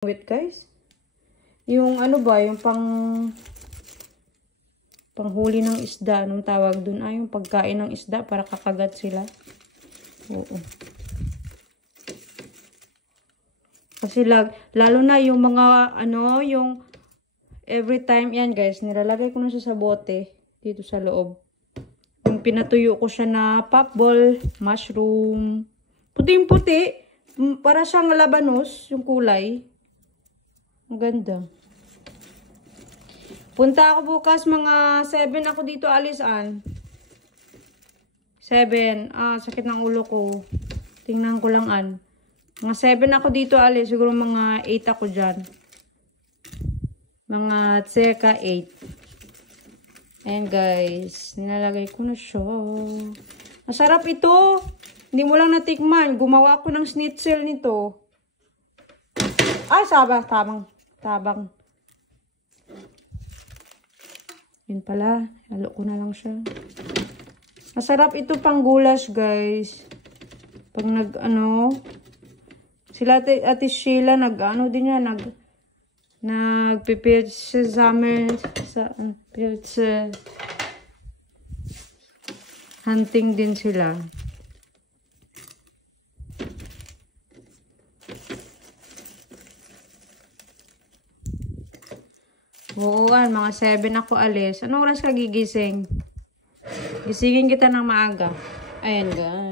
Wait guys. Yung ano ba, yung panghuli ng isda, anong tawag dun? Yung pagkain ng isda para kakagat sila. Oo. Kasi lalo na yung mga ano, yung every time yan guys, nilalagay ko na siya sa bote dito sa loob. Yung pinatuyo ko siya na popball, mushroom. Puting-puti. Para siyang labanos, yung kulay. Ang ganda. Punta ako bukas, mga 7 ako dito, alisan. 7. Sakit ng ulo ko. Tingnan ko lang Mga 7 ako dito, alis. Siguro mga 8 ako dyan. Mga circa 8. Ayan guys. Nilalagay ko na siya. Masarap ito. Hindi mo lang natikman. Gumawa ko ng schnitzel nito. Ay, tabang. Yun pala. Halo ko na lang siya. Masarap ito pang gulas, guys. Pag sila Ate Sheila, din yan, nagpipilts sa hunting din sila. Oo, mga 7 ako alis. Anong oras ka gigising? Gisingin kita ng maaga. Ayan guys.